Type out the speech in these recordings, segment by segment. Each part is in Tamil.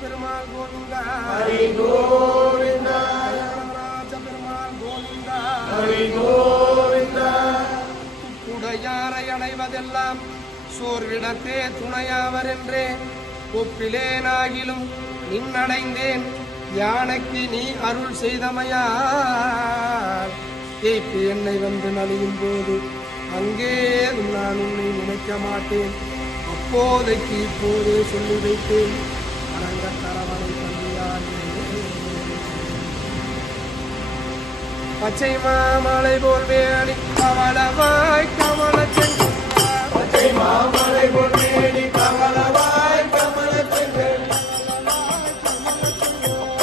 பெருமாள் கோவிந்தா, ஹரி கோவிந்தா, ராஜ பெருமாள் கோவிந்தா, ஹரி கோவிந்தா. உடையாரை அடைவதெல்லாம் சோர்விடத்தே துணையாவர் என்றே ஒப்பிலேனாகிலும் நின்னடைந்தேன் யானைக்கு நீ அருள் செய்தமையார். கேட்டு என்னை வந்து நலியும் போது அங்கேதும் நான் உன்னை நினைக்க மாட்டேன். அப்போதைக்கு இப்போதே சொல்லி வைத்தேன் அரங்கத்தரவனை தந்தியான். பச்சை மாமலை போல் வேணி கமலவாய் கமல சென்றார். பச்சை மாமலை போல் வேணி கமலவாய் கமல செங்கல்,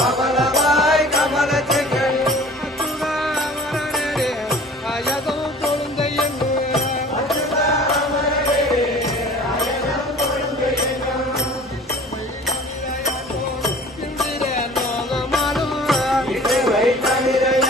கமலவாய் கமல செங்கல். அச்சுதாமரனே அயதோ கொழுந்தை என்று இந்திர லோகமாலும் இசைவை தமிழைய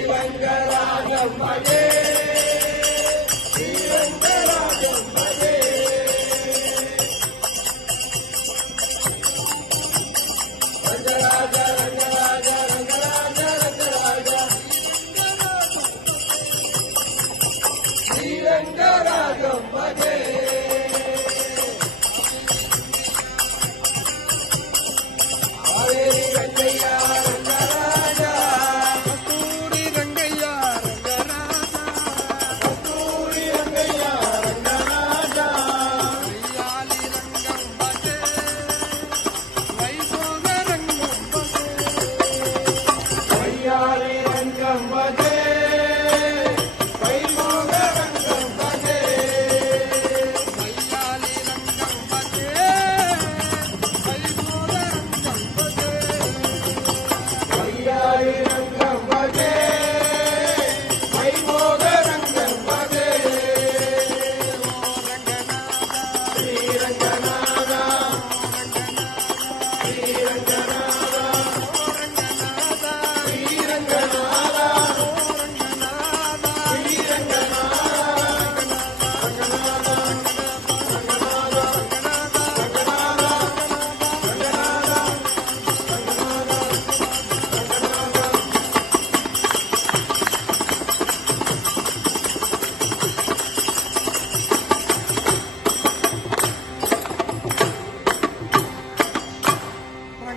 ஸ்ரீரங்கராஜம் பஜே, ஸ்ரீரங்கராஜம் பஜே. ரங்கராஜ ரங்கராஜ ரங்கராஜ ரங்கராஜ ஸ்ரீரங்கராஜம் பஜே. காவேரி ரங்கையா ரங்கராஜா, கஸ்தூரி ரங்கையா ரங்கராஜா,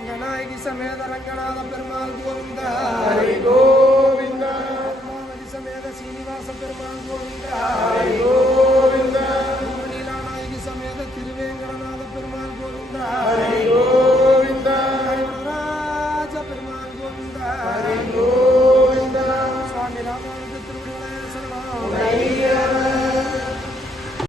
ரங்கநாயகி சமேத ரங்கநாத பெருமாள் கோவிந்தா ஹரி கோவிந்தா